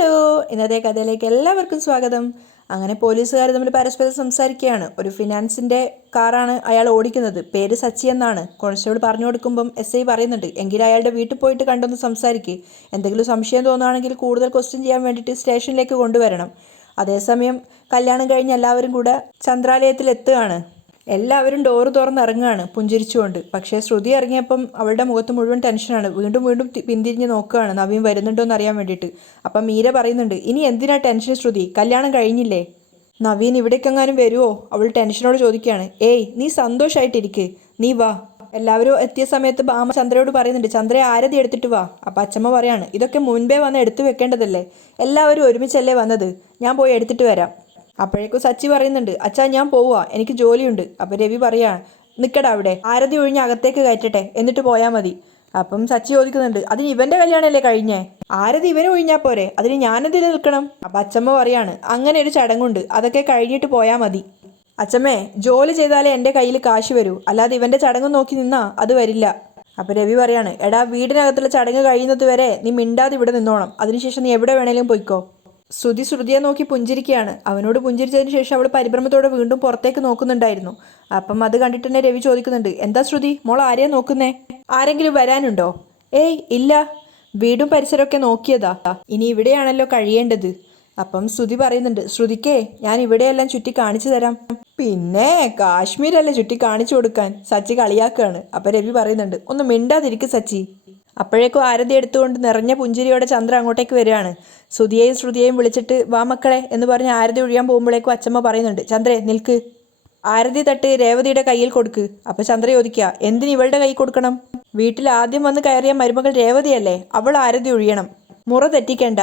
Hello, ഇന്നത്തെ കഥയിലേക്ക് എല്ലാവർക്കും സ്വാഗതം. അങ്ങനെ പോലീസുകാർ തമ്മിൽ പരസ്പരം സംസാരിക്കുകയാണ്. ഒരു ഫിനാൻസിൻ്റെ കാറാണ് അയാൾ ഓടിക്കുന്നത്. പേര് സച്ചി എന്നാണ്. കോൺസ്റ്റബിൾ പറഞ്ഞു കൊടുക്കുമ്പം SI പറയുന്നുണ്ട്, എങ്കിൽ അയാളുടെ വീട്ടിൽ പോയിട്ട് കണ്ടൊന്ന് സംസാരിക്കുക. എന്തെങ്കിലും സംശയം തോന്നുകയാണെങ്കിൽ കൂടുതൽ ക്വസ്റ്റ്യൻ ചെയ്യാൻ വേണ്ടിയിട്ട് സ്റ്റേഷനിലേക്ക് കൊണ്ടുവരണം. അതേസമയം കല്യാണം കഴിഞ്ഞ് എല്ലാവരും കൂടെ ചന്ദ്രാലയത്തിൽ എത്തുകയാണ്. എല്ലാവരും ഡോറ് തുറന്നിറങ്ങുകയാണ് പുഞ്ചിരിച്ചുകൊണ്ട്. പക്ഷേ ശ്രുതി ഇറങ്ങിയപ്പം അവളുടെ മുഖത്ത് മുഴുവൻ ടെൻഷനാണ്. വീണ്ടും വീണ്ടും പിന്തിരിഞ്ഞ് നോക്കുകയാണ് നവീൻ വരുന്നുണ്ടോ എന്ന് അറിയാൻ വേണ്ടിയിട്ട്. അപ്പം മീര പറയുന്നുണ്ട്, ഇനി എന്തിനാ ടെൻഷൻ ശ്രുതി, കല്യാണം കഴിഞ്ഞില്ലേ? നവീൻ ഇവിടേക്കെങ്ങാനും വരുമോ? അവൾ ടെൻഷനോട് ചോദിക്കുകയാണ്. ഏയ്, നീ സന്തോഷമായിട്ടിരിക്ക്, നീ വാ. എല്ലാവരും എത്തിയ സമയത്ത് ബാമ ചന്ദ്രയോട് പറയുന്നുണ്ട്, ചന്ദ്രയെ ആരതി എടുത്തിട്ട് വാ. അപ്പം അച്ചമ്മ പറയാണ്, ഇതൊക്കെ മുൻപേ വന്ന് എടുത്തു വെക്കേണ്ടതല്ലേ, എല്ലാവരും ഒരുമിച്ചല്ലേ വന്നത്, ഞാൻ പോയി എടുത്തിട്ട് വരാം. അപ്പോഴേക്കും സച്ചി പറയുന്നുണ്ട്, അച്ഛാ ഞാൻ പോവുക, എനിക്ക് ജോലിയുണ്ട്. അപ്പം രവി പറയാ, നിൽക്കടാ അവിടെ, ആരതി ഒഴിഞ്ഞ് അകത്തേക്ക് കയറ്റട്ടെ, എന്നിട്ട് പോയാൽ മതി. അപ്പം സച്ചി ചോദിക്കുന്നുണ്ട്, അതിന് ഇവൻ്റെ കല്യാണമല്ലേ കഴിഞ്ഞേ, ആരതി ഇവനെ ഒഴിഞ്ഞാൽ പോരെ, അതിന് ഞാനെന്തിന് നിൽക്കണം? അപ്പം അച്ചമ്മ പറയാണ്, അങ്ങനെ ഒരു ചടങ്ങുണ്ട്, അതൊക്കെ കഴിഞ്ഞിട്ട് പോയാൽ മതി. അച്ചമ്മേ, ജോലി ചെയ്താലേ എൻ്റെ കയ്യിൽ കാശ് വരൂ, അല്ലാതെ ഇവൻ്റെ ചടങ്ങ് നോക്കി നിന്നാ അത് വരില്ല. അപ്പം രവി പറയാണ്, എടാ, വീടിനകത്തുള്ള ചടങ്ങ് കഴിയുന്നത് വരെ നീ മിണ്ടാതെ ഇവിടെ നിന്നോണം, അതിനുശേഷം നീ എവിടെ വേണേലും പോയിക്കോ. ശ്രുതിയെ നോക്കി പുഞ്ചിരിക്കുകയാണ്. അവനോട് പുഞ്ചിരിച്ചതിന് ശേഷം അവൾ പരിഭ്രമത്തോടെ വീണ്ടും പുറത്തേക്ക് നോക്കുന്നുണ്ടായിരുന്നു. അപ്പം അത് കണ്ടിട്ട് തന്നെ രവി ചോദിക്കുന്നുണ്ട്, എന്താ ശ്രുതി, മോൾ ആരെയാ നോക്കുന്നേ? ആരെങ്കിലും വരാനുണ്ടോ? ഏയ് ഇല്ല, വീടും പരിസരമൊക്കെ നോക്കിയതാ, ഇനി ഇവിടെയാണല്ലോ കഴിയേണ്ടത്. അപ്പം ശ്രുതി പറയുന്നുണ്ട്, ശ്രുതിക്കേ ഞാൻ ഇവിടെയെല്ലാം ചുറ്റി കാണിച്ചു തരാം. പിന്നെ കാശ്മീരല്ലേ ചുറ്റി കാണിച്ചു കൊടുക്കാൻ, സച്ചി കളിയാക്കുകയാണ്. അപ്പം രവി പറയുന്നുണ്ട്, ഒന്ന് മിണ്ടാതിരിക്കും സച്ചി. അപ്പോഴേക്കും ആരതി എടുത്തുകൊണ്ട് നിറഞ്ഞ പുഞ്ചിരിയോടെ ചന്ദ്ര അങ്ങോട്ടേക്ക് വരികയാണ്. ശ്രുതിയെയും വിളിച്ചിട്ട്, വാ മക്കളെ എന്ന് പറഞ്ഞ് ആരതി ഒഴിയാൻ പോകുമ്പോഴേക്കും അച്ചമ്മ പറയുന്നുണ്ട്, ചന്ദ്രേ നിൽക്ക്. ആരതി തട്ട് രേവതിയുടെ കയ്യിൽ കൊടുക്ക്. അപ്പം ചന്ദ്ര ചോദിക്കുക, എന്തിന് ഇവളുടെ കൈ കൊടുക്കണം? വീട്ടിൽ ആദ്യം വന്ന് കയറിയ മരുമകൾ രേവതിയല്ലേ, അവൾ ആരതി ഒഴിയണം, മുറ തെറ്റിക്കേണ്ട.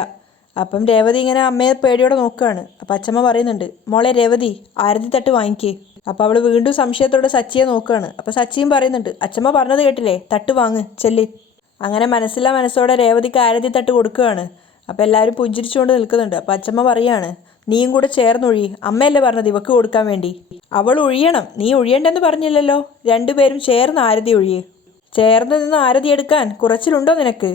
അപ്പം രേവതി ഇങ്ങനെ അമ്മയെ പേടിയോടെ നോക്കുകയാണ്. അപ്പം അച്ചമ്മ പറയുന്നുണ്ട്, മോളെ രേവതി, ആരതി തട്ട് വാങ്ങിക്കേ. അപ്പം അവൾ വീണ്ടും സംശയത്തോടെ സച്ചിയെ നോക്കുകയാണ്. അപ്പം സച്ചിയും പറയുന്നുണ്ട്, അച്ചമ്മ പറഞ്ഞത് കേട്ടില്ലേ, തട്ട് വാങ്ങ്, ചെല്ല്. അങ്ങനെ മനസ്സില്ലാ മനസ്സോടെ രേവതിക്ക് ആരതി തട്ട് കൊടുക്കുകയാണ്. അപ്പം എല്ലാവരും പുഞ്ചിരിച്ചുകൊണ്ട് നിൽക്കുന്നുണ്ട്. അപ്പം അച്ചമ്മ പറയാണ്, നീയും കൂടെ ചേർന്നൊഴി, അമ്മയല്ലേ പറഞ്ഞത് ഇവക്ക് കൊടുക്കാൻ വേണ്ടി, അവൾ ഒഴിയണം, നീ ഒഴിയണ്ടെന്ന് പറഞ്ഞില്ലല്ലോ, രണ്ടുപേരും ചേർന്ന് ആരതി ഒഴിയേ. ചേർന്ന് നിന്ന് ആരതി എടുക്കാൻ കുറച്ചിലുണ്ടോ നിനക്ക്?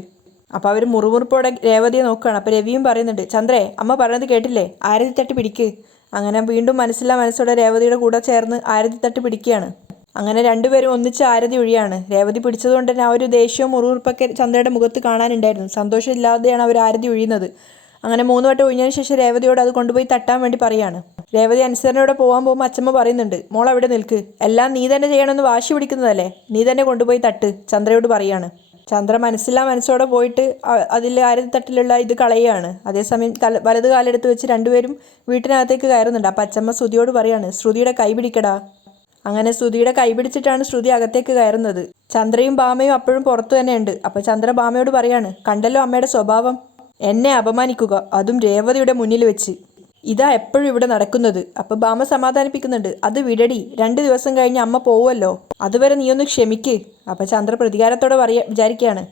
അപ്പം അവർ മുറുമുറുപ്പോടെ രേവതിയെ നോക്കുകയാണ്. അപ്പം രവിയും പറയുന്നുണ്ട്, ചന്ദ്രേ അമ്മ പറഞ്ഞത് കേട്ടില്ലേ, ആരതി തട്ട് പിടിക്ക്. അങ്ങനെ വീണ്ടും മനസ്സില്ലാ മനസ്സോടെ രേവതിയുടെ കൂടെ ചേർന്ന് ആരതി തട്ട് പിടിക്കുകയാണ്. അങ്ങനെ രണ്ടുപേരും ഒന്നിച്ച് ആരതി ഒഴിയാണ്. രേവതി പിടിച്ചതുകൊണ്ട് തന്നെ ആ ഒരു ദേഷ്യവും മുറിവുറുപ്പൊക്കെ ചന്ദ്രയുടെ മുഖത്ത് കാണാനുണ്ടായിരുന്നു. സന്തോഷമില്ലാതെയാണ് അവർ ആരതി ഒഴിയുന്നത്. അങ്ങനെ 3 വട്ടം ഒഴിഞ്ഞതിന് ശേഷം രേവതിയോട് അത് കൊണ്ടുപോയി തട്ടാൻ വേണ്ടി പറയാണ്. രേവതി അനുസരണയോടെ പോകാൻ പോകുമ്പോൾ അച്ചമ്മ പറയുന്നുണ്ട്, മോൾ അവിടെ നിൽക്ക്, എല്ലാം നീ തന്നെ ചെയ്യണമെന്ന് വാശി പിടിക്കുന്നതല്ലേ, നീ തന്നെ കൊണ്ടുപോയി തട്ട്, ചന്ദ്രയോട് പറയാണ്. ചന്ദ്ര മനസ്സില്ലാ മനസ്സോടെ പോയിട്ട് അതിൽ ആരതി തട്ടിലുള്ള ഇത് കളയുകയാണ്. അതേസമയം വലത് കാലെടുത്ത് വെച്ച് രണ്ടുപേരും വീട്ടിനകത്തേക്ക് കയറുന്നുണ്ട്. അപ്പം അച്ചമ്മ ശ്രുതിയോട് പറയാണ്, ശ്രുതിയുടെ കൈ പിടിക്കടാ. അങ്ങനെ ശ്രുതിയുടെ കൈ പിടിച്ചിട്ടാണ് ശ്രുതി അകത്തേക്ക് കയറുന്നത്. ചന്ദ്രയും ഭാമയും അപ്പോഴും പുറത്തു തന്നെയുണ്ട്. അപ്പോൾ ചന്ദ്ര ഭാമയോട് പറയാണ്, കണ്ടല്ലോ അമ്മയുടെ സ്വഭാവം, എന്നെ അപമാനിക്കുക, അതും രേവതിയുടെ മുന്നിൽ വെച്ച്, ഇതാ എപ്പോഴും ഇവിടെ നടക്കുന്നത്. അപ്പോൾ ഭാമ സമാധാനിപ്പിക്കുന്നുണ്ട്, അത് വിടടി, 2 ദിവസം കഴിഞ്ഞ് അമ്മ പോവുമല്ലോ, അതുവരെ നീ ഒന്ന് ക്ഷമിക്ക്. അപ്പോൾ ചന്ദ്ര പ്രതികാരത്തോടെ വിചാരിക്കുകയാണ്,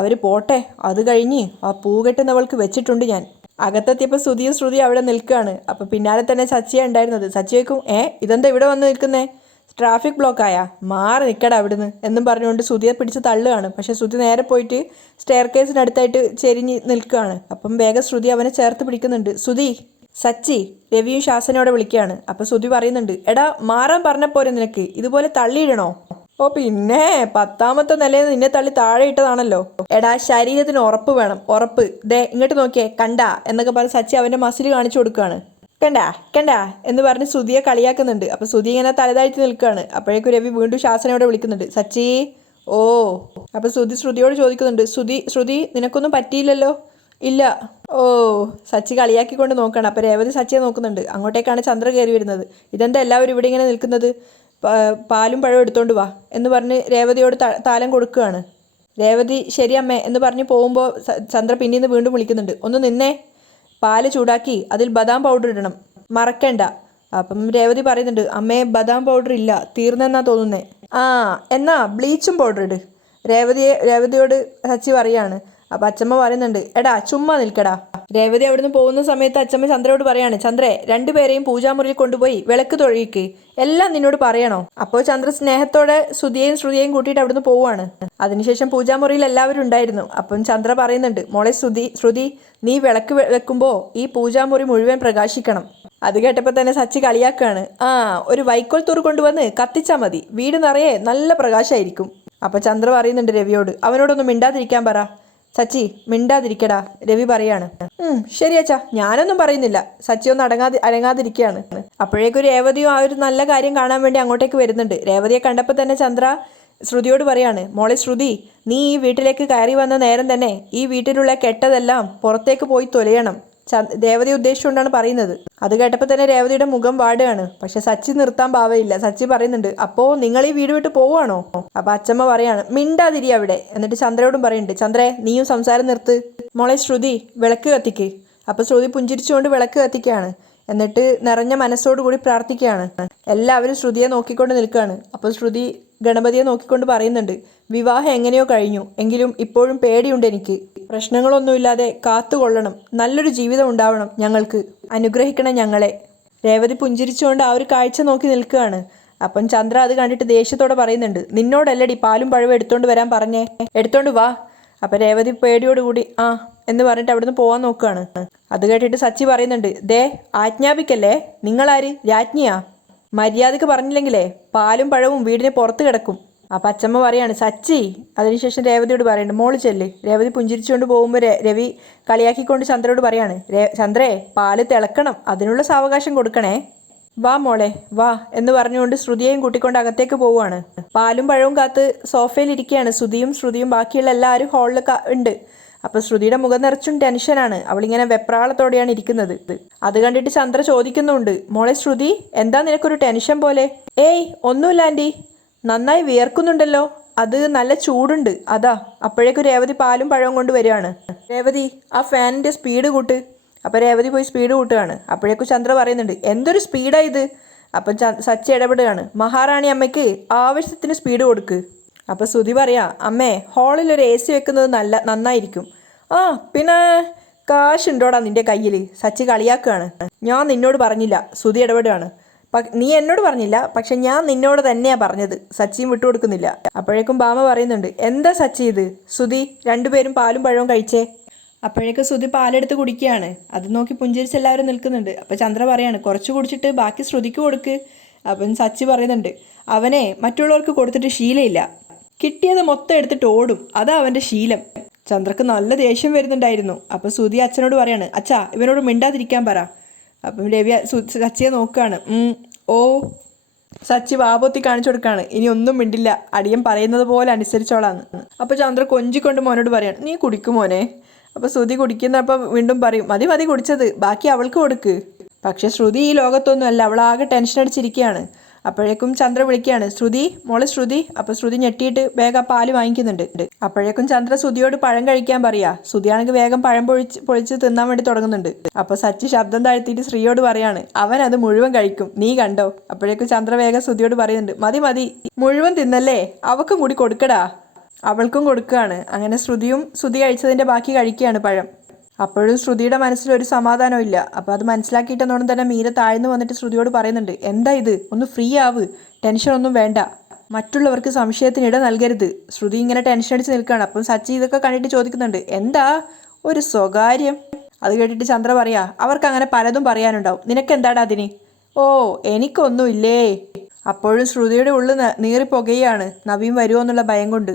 അവർ പോട്ടെ, അത് കഴിഞ്ഞ് ആ പൂകെട്ടുന്നവൾക്ക് വെച്ചിട്ടുണ്ട് ഞാൻ. അകത്തെത്തിയപ്പോൾ ശ്രുതി അവിടെ നിൽക്കുകയാണ്. അപ്പോൾ പിന്നാലെ തന്നെ സച്ചിയാണ് ഉണ്ടായിരുന്നത്. സച്ചി ചോദിക്കും, ഇതെന്താ ഇവിടെ വന്ന് നിൽക്കുന്നേ, ട്രാഫിക് ബ്ലോക്കായാ, മാറി നിൽക്കടാ അവിടുന്ന് എന്നും പറഞ്ഞുകൊണ്ട് ശ്രുതിയെ പിടിച്ച് തള്ളുകയാണ്. പക്ഷേ ശ്രുതി നേരെ പോയിട്ട് സ്റ്റെയർ കേസിനടുത്തായിട്ട് ചെരിഞ്ഞ് നിൽക്കുകയാണ്. അപ്പം വേഗം ശ്രുതി അവനെ ചേർത്ത് പിടിക്കുന്നുണ്ട്. ശ്രുതി, സച്ചി, രവിയും ശാസനയോടെ വിളിക്കുകയാണ്. അപ്പം ശ്രുതി പറയുന്നുണ്ട്, എടാ മാറാൻ പറഞ്ഞപ്പോരെ നിനക്ക്, ഇതുപോലെ തള്ളിയിടണോ? ഓ പിന്നെ 10ാമത്തെ നിലയിൽ നിന്നെ തള്ളി താഴെ ഇട്ടതാണല്ലോ. എടാ, ശരീരത്തിന് ഉറപ്പ് വേണം, ഉറപ്പ്. ദേ ഇങ്ങോട്ട് നോക്കിയേ, കണ്ടാ എന്നൊക്കെ പറഞ്ഞ് സച്ചി അവൻ്റെ മസിൽ കാണിച്ചു കൊടുക്കുകയാണ്. കണ്ടാ എന്ന് പറഞ്ഞ് ശ്രുതിയെ കളിയാക്കുന്നുണ്ട്. അപ്പം ശ്രുതി ഇങ്ങനെ തലതാഴ്ത്തി നിൽക്കുകയാണ്. അപ്പോഴേക്കും രവി വീണ്ടും ശാസനയോടെ വിളിക്കുന്നുണ്ട്, സച്ചി. ഓ. അപ്പം ശ്രുതിയോട് ചോദിക്കുന്നുണ്ട്, ശ്രുതി നിനക്കൊന്നും പറ്റിയില്ലല്ലോ? ഇല്ല. ഓ. സച്ചി കളിയാക്കിക്കൊണ്ട് നോക്കുകയാണ്. അപ്പം രേവതി സച്ചിയെ നോക്കുന്നുണ്ട്. അങ്ങോട്ടേക്കാണ് ചന്ദ്ര കയറി വരുന്നത്. ഇതെന്താ എല്ലാവരും ഇവിടെ ഇങ്ങനെ നിൽക്കുന്നത്, പാലും പഴവും എടുത്തോണ്ട് വാ എന്ന് പറഞ്ഞ് രേവതിയോട് താലം കൊടുക്കുകയാണ്. രേവതി ശരി അമ്മേ എന്ന് പറഞ്ഞ് പോകുമ്പോൾ ചന്ദ്ര പിന്നീന്ന് വീണ്ടും വിളിക്കുന്നുണ്ട്, ഒന്ന് നിന്നേ, പാല് ചൂടാക്കി അതിൽ ബദാം പൗഡർ ഇടണം, മറക്കണ്ട. അപ്പം രേവതി പറയുന്നുണ്ട്, അമ്മേ ബദാം പൗഡർ ഇല്ല, തീർന്നെന്നാ തോന്നുന്നേ. എന്നാ ബ്ലീച്ചും പൗഡർ ഇട്, രേവതിയോട് സച്ചി പറയാണ്. അപ്പം അച്ചമ്മ പറയുന്നുണ്ട്, എടാ ചുമ്മാ നിൽക്കടാ, രേവതി അവിടുന്ന് പോകുന്ന സമയത്ത് അച്ഛമ്മ ചന്ദ്രയോട് പറയാണ്, ചന്ദ്രേ രണ്ടുപേരെയും പൂജാമുറിയിൽ കൊണ്ടുപോയി വിളക്ക് തൊഴിയിക്ക്, എല്ലാം നിന്നോട് പറയണോ? അപ്പോൾ ചന്ദ്ര സ്നേഹത്തോടെ ശ്രുതിയെയും കൂട്ടിയിട്ട് അവിടുന്ന് പോവുകയാണ്. അതിനുശേഷം പൂജാമുറിയിൽ എല്ലാവരും ഉണ്ടായിരുന്നു. അപ്പം ചന്ദ്ര പറയുന്നുണ്ട്, മോളെ ശ്രുതി നീ വിളക്ക് വെക്കുമ്പോൾ ഈ പൂജാമുറി മുഴുവൻ പ്രകാശിക്കണം. അത് കേട്ടപ്പോൾ തന്നെ സച്ചി കളിയാക്കാണ്. ഒരു വൈക്കോൽ തൂറ് കൊണ്ടുവന്ന് കത്തിച്ചാൽ മതി, വീട് നിറയെ നല്ല പ്രകാശമായിരിക്കും. അപ്പോൾ ചന്ദ്ര പറയുന്നുണ്ട് രവിയോട്, അവനോടൊന്നും മിണ്ടാതിരിക്കാൻ പറ. സച്ചി മിണ്ടാതിരിക്കടാ, രവി പറയാണ്. ശരി അച്ഛാ, ഞാനൊന്നും പറയുന്നില്ല. സച്ചി ഒന്ന് അടങ്ങാതിരിക്കുകയാണ്. അപ്പോഴേക്കും രേവതിയും ആ ഒരു നല്ല കാര്യം കാണാൻ വേണ്ടി അങ്ങോട്ടേക്ക് വരുന്നുണ്ട്. രേവതിയെ കണ്ടപ്പോൾ തന്നെ ചന്ദ്ര ശ്രുതിയോട് പറയാണ്, മോളെ ശ്രുതി നീ ഈ വീട്ടിലേക്ക് കയറി വന്ന നേരം തന്നെ ഈ വീട്ടിലുള്ള കെട്ടതെല്ലാം പുറത്തേക്ക് പോയി തൊലയണം. രേവതി ഉദ്ദേശിച്ചുകൊണ്ടാണ് പറയുന്നത്. അത് കേട്ടപ്പോൾ തന്നെ രേവതിയുടെ മുഖം വാടുകയാണ്. പക്ഷെ സച്ചി നിർത്താൻ പാവയില്ല. സച്ചി പറയുന്നുണ്ട്, അപ്പോൾ നിങ്ങൾ ഈ വീട് വിട്ട് പോവുകയാണോ? അപ്പോൾ അച്ഛമ്മ പറയാണ്, മിണ്ടാതിരി അവിടെ. എന്നിട്ട് ചന്ദ്രയോടും പറയുന്നുണ്ട്, ചന്ദ്രേ നീയും സംസാരം നിർത്ത്. മോളെ ശ്രുതി വിളക്ക് കത്തിക്ക്. അപ്പോൾ ശ്രുതി പുഞ്ചിരിച്ചുകൊണ്ട് വിളക്ക് കത്തിക്കുകയാണ്. എന്നിട്ട് നിറഞ്ഞ മനസ്സോടുകൂടി പ്രാർത്ഥിക്കുകയാണ്. എല്ലാവരും ശ്രുതിയെ നോക്കിക്കൊണ്ട് നിൽക്കുകയാണ്. അപ്പോൾ ശ്രുതി ഗണപതിയെ നോക്കിക്കൊണ്ട് പറയുന്നുണ്ട്, വിവാഹം എങ്ങനെയോ കഴിഞ്ഞു, എങ്കിലും ഇപ്പോഴും പേടിയുണ്ട് എനിക്ക്. പ്രശ്നങ്ങളൊന്നുമില്ലാതെ കാത്തുകൊള്ളണം, നല്ലൊരു ജീവിതം ഉണ്ടാവണം ഞങ്ങൾക്ക്, അനുഗ്രഹിക്കണം ഞങ്ങളെ. രേവതി പുഞ്ചിരിച്ചുകൊണ്ട് ആ ഒരു കാഴ്ച നോക്കി നിൽക്കുകയാണ്. അപ്പം ചന്ദ്ര അത് കണ്ടിട്ട് ദേഷ്യത്തോടെ പറയുന്നുണ്ട്, നിന്നോടല്ലടി പാലും പഴവും എടുത്തോണ്ട് വരാൻ പറഞ്ഞേ, എടുത്തോണ്ട് വാ. അപ്പം രേവതി പേടിയോടുകൂടി എന്ന് പറഞ്ഞിട്ട് അവിടുന്ന് പോകാൻ നോക്കുകയാണ്. അത് കേട്ടിട്ട് സച്ചി പറയുന്നുണ്ട്, ദേ ആജ്ഞാപിക്കല്ലേ, നിങ്ങളാര് രാജ്ഞിയാ? മര്യാദക്ക് പറഞ്ഞില്ലെങ്കിലേ പാലും പഴവും വീടിന് പുറത്ത് കിടക്കും. അപ്പം അച്ചമ്മ പറയാണ്, സച്ചി. അതിനുശേഷം രേവതിയോട് പറയുന്നുണ്ട്, മോള് ചെല്ല്. രേവതി പുഞ്ചിരിച്ചുകൊണ്ട് പോകുമ്പോൾ രവി കളിയാക്കിക്കൊണ്ട് ചന്ദ്രയോട് പറയാണ്, ചന്ദ്രേ പാല് തിളക്കണം, അതിനുള്ള സാവകാശം കൊടുക്കണേ, വാ മോളെ വാ എന്ന് പറഞ്ഞുകൊണ്ട് ശ്രുതിയെയും കൂട്ടിക്കൊണ്ട് അകത്തേക്ക് പോവുകയാണ്. പാലും പഴവും കാത്ത് സോഫയിൽ ഇരിക്കുകയാണ് ശ്രുതിയും ബാക്കിയുള്ള എല്ലാവരും ഹാളിൽ ഉണ്ട്. അപ്പോൾ ശ്രുതിയുടെ മുഖം നിറച്ചും ടെൻഷനാണ്. അവളിങ്ങനെ വെപ്രാളത്തോടെയാണ് ഇരിക്കുന്നത്. അത് കണ്ടിട്ട് ചന്ദ്ര ചോദിക്കുന്നുണ്ട്, മോളെ ശ്രുതി എന്താ നിനക്കൊരു ടെൻഷൻ പോലെ? ഏയ് ഒന്നുമില്ല ആൻറ്റി, നന്നായി വിയർക്കുന്നുണ്ടല്ലോ, അത് നല്ല ചൂടുണ്ട് അതാ. അപ്പോഴേക്കും രേവതി പാലും പഴവും കൊണ്ട് വരികയാണ്. രേവതി ആ ഫാനിൻ്റെ സ്പീഡ് കൂട്ട്. അപ്പോൾ രേവതി പോയി സ്പീഡ് കൂട്ടുകയാണ്. അപ്പോഴേക്കും ചന്ദ്ര പറയുന്നുണ്ട്, എന്തൊരു സ്പീഡാ ഇത്? അപ്പം സച്ചി ഇടപെടുകയാണ്, മഹാറാണി അമ്മയ്ക്ക് ആവശ്യത്തിന് സ്പീഡ് കൊടുക്ക്. അപ്പോൾ ശ്രുതി പറയാ, അമ്മേ ഹാളിലൊരു AC വെക്കുന്നത് നന്നായിരിക്കും. പിന്നെ കാശുണ്ടോടാ നിൻ്റെ കയ്യിൽ? സച്ചി കളിയാക്കുകയാണ്. ഞാൻ നിന്നോട് പറഞ്ഞില്ല. ശ്രുതി ഇടപെടുകയാണ്. നീ എന്നോട് പറഞ്ഞില്ല, പക്ഷെ ഞാൻ നിന്നോട് തന്നെയാണ് പറഞ്ഞത്. സച്ചിയും വിട്ടുകൊടുക്കുന്നില്ല. അപ്പോഴേക്കും ബാമ പറയുന്നുണ്ട്, എന്താ സച്ചി ഇത്? ശ്രുതി രണ്ടുപേരും പാലും പഴവും കഴിച്ചേ. അപ്പോഴേക്കും ശ്രുതി പാലെടുത്ത് കുടിക്കുകയാണ്. അത് നോക്കി പുഞ്ചിരിച്ച് എല്ലാവരും നിൽക്കുന്നുണ്ട്. അപ്പോൾ ചന്ദ്ര പറയാണ്, കുറച്ച് കുടിച്ചിട്ട് ബാക്കി ശ്രുതിക്ക് കൊടുക്ക്. അപ്പം സച്ചി പറയുന്നുണ്ട്, അവനെ മറ്റുള്ളവർക്ക് കൊടുത്തിട്ട് ശീലമില്ല, കിട്ടിയത് മൊത്തം എടുത്തിട്ട് ഓടും, അതാ അവൻ്റെ ശീലം. ചന്ദ്രക്ക് നല്ല ദേഷ്യം വരുന്നുണ്ടായിരുന്നു. അപ്പോൾ ശ്രുതി അച്ഛനോട് പറയാണ്, അച്ഛാ ഇവനോട് മിണ്ടാതിരിക്കാൻ പറ. അപ്പം രവി സച്ചിയെ നോക്കുകയാണ്. ഓ. സച്ചി വാപോത്തി കാണിച്ചു കൊടുക്കുകയാണ്, ഇനി ഒന്നും മിണ്ടില്ല, അടിയൻ പറയുന്നത് പോലെ അനുസരിച്ചോളാന്ന്. അപ്പോൾ ചന്ദ്ര കൊഞ്ചിക്കൊണ്ട് മോനോട് പറയാണ്, നീ കുടിക്കും മോനെ. അപ്പോൾ ശ്രുതി കുടിക്കുന്നപ്പോൾ വീണ്ടും പറയും, മതി കുടിച്ചത്, ബാക്കി അവൾക്ക് കൊടുക്ക്. പക്ഷെ ശ്രുതി ഈ ലോകത്തൊന്നും അല്ല, അവളാകെ ടെൻഷൻ അടിച്ചിരിക്കുകയാണ്. അപ്പോഴേക്കും ചന്ദ്ര വിളിക്കുകയാണ്, ശ്രുതി മോളെ ശ്രുതി. അപ്പോൾ ശ്രുതി ഞെട്ടിയിട്ട് വേഗം പാല് വാങ്ങിക്കുന്നുണ്ട്. അപ്പോഴേക്കും ചന്ദ്ര ശ്രുതിയോട് പഴം കഴിക്കാൻ പറയാ. ശ്രുതിയാണെങ്കിൽ വേഗം പഴം പൊളിച്ച് തിന്നാൻ വേണ്ടി തുടങ്ങുന്നുണ്ട്. അപ്പോൾ സച്ചി ശബ്ദം താഴ്ത്തിയിട്ട് ശ്രീയോട് പറയാണ്, അവൻ അത് മുഴുവൻ കഴിക്കും, നീ കണ്ടോ. അപ്പോഴേക്കും ചന്ദ്ര വേഗം ശ്രുതിയോട് പറയുന്നുണ്ട്, മതി മുഴുവൻ തിന്നല്ലേ, അവക്കും കൂടി കൊടുക്കടാ. അവൾക്കും കൊടുക്കുകയാണ്. അങ്ങനെ ശ്രുതി കഴിച്ചതിൻ്റെ ബാക്കി കഴിക്കുകയാണ് പഴം. അപ്പോഴും ശ്രുതിയുടെ മനസ്സിൽ ഒരു സമാധാനവും ഇല്ല. അപ്പോൾ അത് മനസ്സിലാക്കിയിട്ടെന്നോടും തന്നെ മീര താഴ്ന്നു വന്നിട്ട് ശ്രുതിയോട് പറയുന്നുണ്ട്, എന്താ ഇത്, ഒന്ന് ഫ്രീ ആവ്, ടെൻഷനൊന്നും വേണ്ട, മറ്റുള്ളവർക്ക് സംശയത്തിന് ഇട നൽകരുത്. ശ്രുതി ഇങ്ങനെ ടെൻഷൻ അടിച്ച് നിൽക്കുകയാണ്. അപ്പം സച്ചി ഇതൊക്കെ കണ്ടിട്ട് ചോദിക്കുന്നുണ്ട്, എന്താ ഒരു സ്വകാര്യം? അത് കേട്ടിട്ട് ചന്ദ്ര പറയാ, അവർക്ക് അങ്ങനെ പലതും പറയാനുണ്ടാവും, നിനക്കെന്താടാ അതിന്? ഓ എനിക്കൊന്നുമില്ലേ. അപ്പോഴും ശ്രുതിയുടെ ഉള്ളിൽ നീറിപ്പുകയാണ്, നവീൻ വരുമോ എന്നുള്ള ഭയം കൊണ്ട്.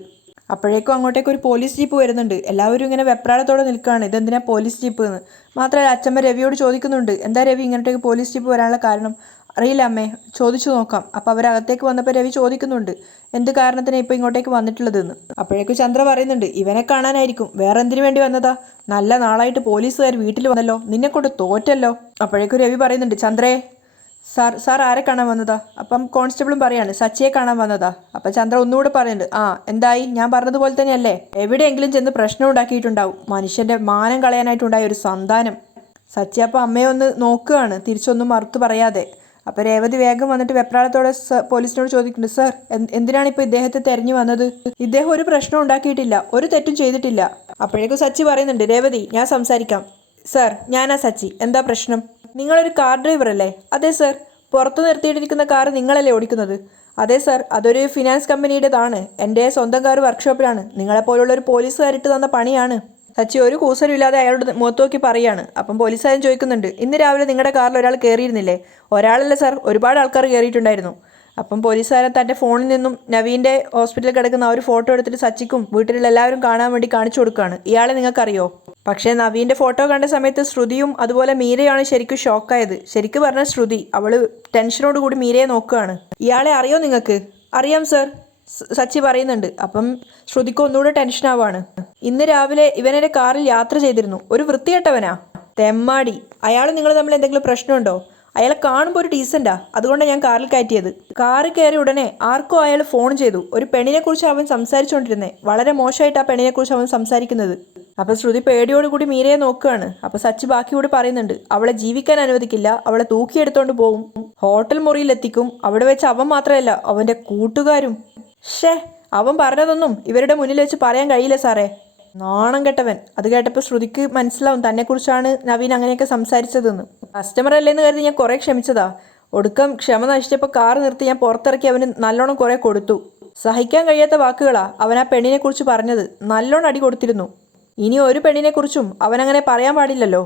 അപ്പോഴേക്കും അങ്ങോട്ടേക്ക് ഒരു പോലീസ് ജീപ്പ് വരുന്നുണ്ട്. എല്ലാവരും ഇങ്ങനെ വെപ്രാളത്തോടെ നിൽക്കുകയാണ്, ഇതെന്തിനാ പോലീസ് ജീപ്പ് എന്ന്. മാത്രമല്ല അച്ഛമ്മ രവിയോട് ചോദിക്കുന്നുണ്ട്, എന്താ രവി ഇങ്ങോട്ടേക്ക് പോലീസ് ജീപ്പ് വരാനുള്ള കാരണം? അറിയില്ല അമ്മേ, ചോദിച്ചു നോക്കാം. അപ്പോൾ അവരകത്തേക്ക് വന്നപ്പോൾ രവി ചോദിക്കുന്നുണ്ട്, എന്ത് കാരണത്തിനാണ് ഇപ്പോൾ ഇങ്ങോട്ടേക്ക് വന്നിട്ടുള്ളതെന്ന്. അപ്പോഴേക്കും ചന്ദ്ര പറയുന്നുണ്ട്, ഇവനെ കാണാനായിരിക്കും, വേറെ എന്തിനു വേണ്ടി വന്നതാ? നല്ല നാളായിട്ട് പോലീസുകാർ വീട്ടിൽ വന്നല്ലോ, നിന്നെക്കൊണ്ട് തോറ്റല്ലോ. അപ്പോഴേക്കും രവി പറയുന്നുണ്ട്, ചന്ദ്രേ സാർ ആരെ കാണാൻ വന്നതാ? അപ്പം കോൺസ്റ്റബിളും പറയാണ്, സച്ചിയെ കാണാൻ വന്നതാ. അപ്പം ചന്ദ്ര ഒന്നുകൂടെ പറയുന്നുണ്ട്, എന്തായി, ഞാൻ പറഞ്ഞതുപോലെ തന്നെയല്ലേ, എവിടെയെങ്കിലും ചെന്ന് പ്രശ്നം ഉണ്ടാക്കിയിട്ടുണ്ടാവും, മനുഷ്യൻ്റെ മാനം കളയാനായിട്ടുണ്ടായ ഒരു സന്താനം. സച്ചി അപ്പോൾ അമ്മയെ ഒന്ന് നോക്കുകയാണ്, തിരിച്ചൊന്നും മറുത്തു പറയാതെ. അപ്പോൾ രേവതി വേഗം വന്നിട്ട് വെപ്രാളത്തോടെ പോലീസിനോട് ചോദിക്കുന്നുണ്ട്, സർ എന്തിനാണ് ഇപ്പോൾ ഇദ്ദേഹത്തെ തെരഞ്ഞു വന്നത്? ഇദ്ദേഹം ഒരു പ്രശ്നം ഉണ്ടാക്കിയിട്ടില്ല, ഒരു തെറ്റും ചെയ്തിട്ടില്ല. അപ്പോഴേക്കും സച്ചി പറയുന്നുണ്ട്, രേവതി ഞാൻ സംസാരിക്കാം, സാർ, ഞാനാ സച്ചി. എന്താ പ്രശ്നം? നിങ്ങളൊരു കാർ ഡ്രൈവർ അല്ലേ? അതെ സാർ. പുറത്തു നിർത്തിയിട്ടിരിക്കുന്ന കാർ നിങ്ങളല്ലേ ഓടിക്കുന്നത്? അതെ സാർ, അതൊരു ഫിനാൻസ് കമ്പനിയുടേതാണ്. എൻ്റെ സ്വന്തം കാർ വർക്ക്ഷോപ്പിലാണ്. നിങ്ങളെപ്പോലുള്ള ഒരു പോലീസുകാരിട്ട് തന്ന പണിയാണ്. സച്ചി ഒരു കൂസലും ഇല്ലാതെ അയാളുടെ മുഖത്ത് നോക്കി പറയാണ്. അപ്പം പോലീസുകാരൻ ചോദിക്കുന്നുണ്ട്, ഇന്ന് രാവിലെ നിങ്ങളുടെ കാറിൽ ഒരാൾ കയറിയിരുന്നില്ലേ? ഒരാളല്ല സാർ, ഒരുപാട് ആൾക്കാർ കയറിയിട്ടുണ്ടായിരുന്നു. അപ്പം പോലീസുകാരൻ തൻ്റെ ഫോണിൽ നിന്നും നവീൻ്റെ ഹോസ്പിറ്റലിൽ കിടക്കുന്ന ആ ഒരു ഫോട്ടോ എടുത്തിട്ട് സച്ചിക്കും വീട്ടിലുള്ള എല്ലാവരും കാണാൻ വേണ്ടി കാണിച്ചു കൊടുക്കുകയാണ്. ഇയാളെ നിങ്ങൾക്കറിയോ? പക്ഷേ നവീൻ്റെ ഫോട്ടോ കണ്ട സമയത്ത് ശ്രുതിയും അതുപോലെ മീരയാണ് ശരിക്കും ഷോക്കായത്. ശരിക്കും പറഞ്ഞ ശ്രുതി അവൾ ടെൻഷനോട് കൂടി മീരയെ നോക്കുകയാണ്. ഇയാളെ അറിയോ നിങ്ങൾക്ക്? അറിയാം സാർ, സച്ചി പറയുന്നുണ്ട്. അപ്പം ശ്രുതിക്ക് ഒന്നുകൂടെ ടെൻഷൻ ആവാണ്. ഇന്ന് രാവിലെ ഇവനെൻ്റെ കാറിൽ യാത്ര ചെയ്തിരുന്നു. ഒരു വൃത്തികെട്ടവനാ, തെമ്മാടി. അയാൾ നിങ്ങൾ തമ്മിൽ എന്തെങ്കിലും പ്രശ്നമുണ്ടോ? അയാളെ കാണുമ്പോൾ ഒരു ഡീസൻ്റാ, അതുകൊണ്ടാണ് ഞാൻ കാറിൽ കയറ്റിയത്. കാറിൽ കയറി ഉടനെ ആർക്കോ അയാൾ ഫോൺ ചെയ്തു. ഒരു പെണ്ണിനെക്കുറിച്ച് അവൻ സംസാരിച്ചുകൊണ്ടിരുന്നേ. വളരെ മോശമായിട്ട് ആ പെണ്ണിനെക്കുറിച്ച് അവൻ സംസാരിക്കുന്നത്. അപ്പോൾ ശ്രുതി പേടിയോടുകൂടി മീരയെ നോക്കുകയാണ്. അപ്പോൾ സച്ചി ബാക്കിയോട് പറയുന്നുണ്ട്, അവളെ ജീവിക്കാൻ അനുവദിക്കില്ല, അവളെ തൂക്കിയെടുത്തോണ്ട് പോവും, ഹോട്ടൽ മുറിയിലെത്തിക്കും. അവിടെ വെച്ച് അവൻ മാത്രമല്ല അവൻ്റെ കൂട്ടുകാരും. ഷേ, അവൻ പറഞ്ഞതൊന്നും ഇവരുടെ മുന്നിൽ വെച്ച് പറയാൻ കഴിയില്ല സാറേ. നാണം കെട്ടവൻ. അത് കേട്ടപ്പോൾ ശ്രുതിക്ക് മനസ്സിലാവും തന്നെക്കുറിച്ചാണ് നവീൻ അങ്ങനെയൊക്കെ സംസാരിച്ചതെന്ന്. കസ്റ്റമർ അല്ലേന്ന് കരുതി ഞാൻ കുറേ ക്ഷമിച്ചതാ. ഒടുക്കം ക്ഷമ നശിച്ചപ്പോൾ കാർ നിർത്തി ഞാൻ പുറത്തിറക്കി അവന് നല്ലോണം കുറേ കൊടുത്തു. സഹിക്കാൻ കഴിയാത്ത വാക്കുകളാ അവൻ ആ പെണ്ണിനെക്കുറിച്ച് പറഞ്ഞത്. നല്ലോണം അടി കൊടുത്തിരുന്നു. ഇനി ഒരു പെണ്ണിനെക്കുറിച്ചും അവനങ്ങനെ പറയാൻ പാടില്ലല്ലോ.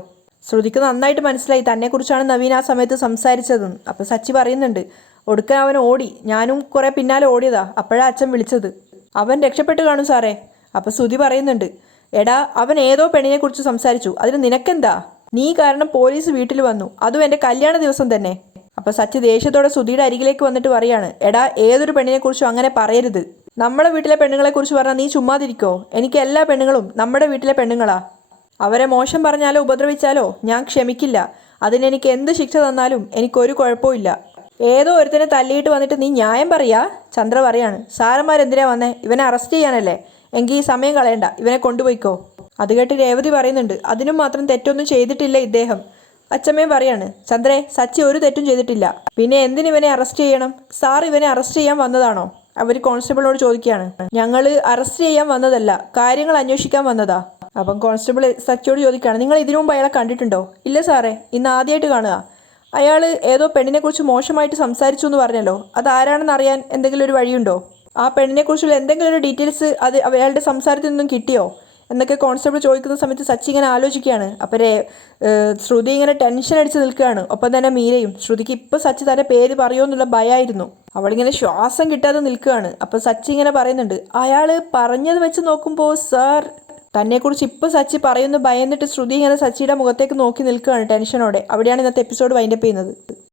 ശ്രുതിക്ക് നന്നായിട്ട് മനസ്സിലായി തന്നെക്കുറിച്ചാണ് നവീൻ ആ സമയത്ത് സംസാരിച്ചതെന്ന്. അപ്പോൾ സച്ചി പറയുന്നുണ്ട്, ഒടുക്കാൻ അവൻ ഓടി. ഞാനും കുറേ പിന്നാലെ ഓടിയതാ. അപ്പോഴാണ് അച്ഛൻ വിളിച്ചത്. അവൻ രക്ഷപ്പെട്ട് കാണും സാറേ. അപ്പോൾ ശ്രുതി പറയുന്നുണ്ട്, എടാ അവൻ ഏതോ പെണ്ണിനെക്കുറിച്ച് സംസാരിച്ചു, അതിന് നിനക്കെന്താ? നീ കാരണം പോലീസ് വീട്ടിൽ വന്നു, അതും എൻ്റെ കല്യാണ ദിവസം തന്നെ. അപ്പോൾ സച്ചി ദേഷ്യത്തോടെ ശ്രുതിയുടെ അരികിലേക്ക് വന്നിട്ട് പറയാണ്, എടാ ഏതൊരു പെണ്ണിനെക്കുറിച്ചും അങ്ങനെ പറയരുത്. നമ്മളെ വീട്ടിലെ പെണ്ണുങ്ങളെക്കുറിച്ച് പറഞ്ഞാൽ നീ ചുമ്മാതിരിക്കോ? എനിക്ക് എല്ലാ പെണ്ണുങ്ങളും നമ്മുടെ വീട്ടിലെ പെണ്ണുങ്ങളാ. അവരെ മോശം പറഞ്ഞാലോ ഉപദ്രവിച്ചാലോ ഞാൻ ക്ഷമിക്കില്ല. അതിനെനിക്ക് എന്ത് ശിക്ഷ തന്നാലും എനിക്കൊരു കുഴപ്പമില്ല. ഏതോ ഒരുത്തനെ തല്ലിയിട്ട് വന്നിട്ട് നീ ന്യായം പറയാ? ചന്ദ്ര പറയാണ്, സാറന്മാരെന്തിനാ വന്നേ? ഇവനെ അറസ്റ്റ് ചെയ്യാനല്ലേ? എങ്കിൽ ഈ സമയം കളയണ്ട, ഇവനെ കൊണ്ടുപോയിക്കോ. അത് കേട്ട് രേവതി പറയുന്നുണ്ട്, അതിനും മാത്രം തെറ്റൊന്നും ചെയ്തിട്ടില്ല ഇദ്ദേഹം. അച്ചമ്മയും പറയാണ്, ചന്ദ്രേ, സച്ചി ഒരു തെറ്റും ചെയ്തിട്ടില്ല. പിന്നെ എന്തിന് ഇവനെ അറസ്റ്റ് ചെയ്യണം? സാർ ഇവനെ അറസ്റ്റ് ചെയ്യാൻ വന്നതാണോ? അവർ കോൺസ്റ്റബിളിനോട് ചോദിക്കുകയാണ്. ഞങ്ങൾ അറസ്റ്റ് ചെയ്യാൻ വന്നതല്ല, കാര്യങ്ങൾ അന്വേഷിക്കാൻ വന്നതാ. അപ്പം കോൺസ്റ്റബിൾ സച്ചിയോട് ചോദിക്കുകയാണ്, നിങ്ങൾ ഇതിനു മുമ്പ് അയാളെ കണ്ടിട്ടുണ്ടോ? ഇല്ല സാറേ, ഇന്ന് ആദ്യമായിട്ട് കാണുക. അയാൾ ഏതോ പെണ്ണിനെക്കുറിച്ച് മോശമായിട്ട് സംസാരിച്ചു എന്ന് പറഞ്ഞല്ലോ, അതാരാണെന്ന് അറിയാൻ എന്തെങ്കിലും ഒരു വഴിയുണ്ടോ? ആ പെണ്ണിനെക്കുറിച്ചുള്ള എന്തെങ്കിലും ഒരു ഡീറ്റെയിൽസ് അത് അയാളുടെ സംസാരത്തിൽ നിന്നും കിട്ടിയോ എന്നൊക്കെ കോൺസ്റ്റബിൾ ചോദിക്കുന്ന സമയത്ത് സച്ചി ഇങ്ങനെ ആലോചിക്കുകയാണ്. അപ്പോൾ ശ്രുതി ഇങ്ങനെ ടെൻഷൻ അടിച്ച് നിൽക്കുകയാണ്. ഒപ്പം തന്നെ മീരയും. ശ്രുതിക്ക് ഇപ്പോൾ സച്ചി തൻ്റെ പേര് പറയുമോ എന്നുള്ള ഭയമായിരുന്നു. അവളിങ്ങനെ ശ്വാസം കിട്ടാതെ നിൽക്കുകയാണ്. അപ്പോൾ സച്ചി ഇങ്ങനെ പറയുന്നുണ്ട്, അയാൾ പറഞ്ഞത് വെച്ച് നോക്കുമ്പോൾ സാർ, തന്നെക്കുറിച്ച് ഇപ്പോൾ സച്ചി പറയുന്നു ഭയന്നിട്ട് ശ്രുതി ഇങ്ങനെ സച്ചിയുടെ മുഖത്തേക്ക് നോക്കി നിൽക്കുകയാണ് ടെൻഷനോടെ. അവിടെയാണ് ഇന്നത്തെ എപ്പിസോഡ് വൈൻഡപ്പ് ചെയ്യുന്നത്.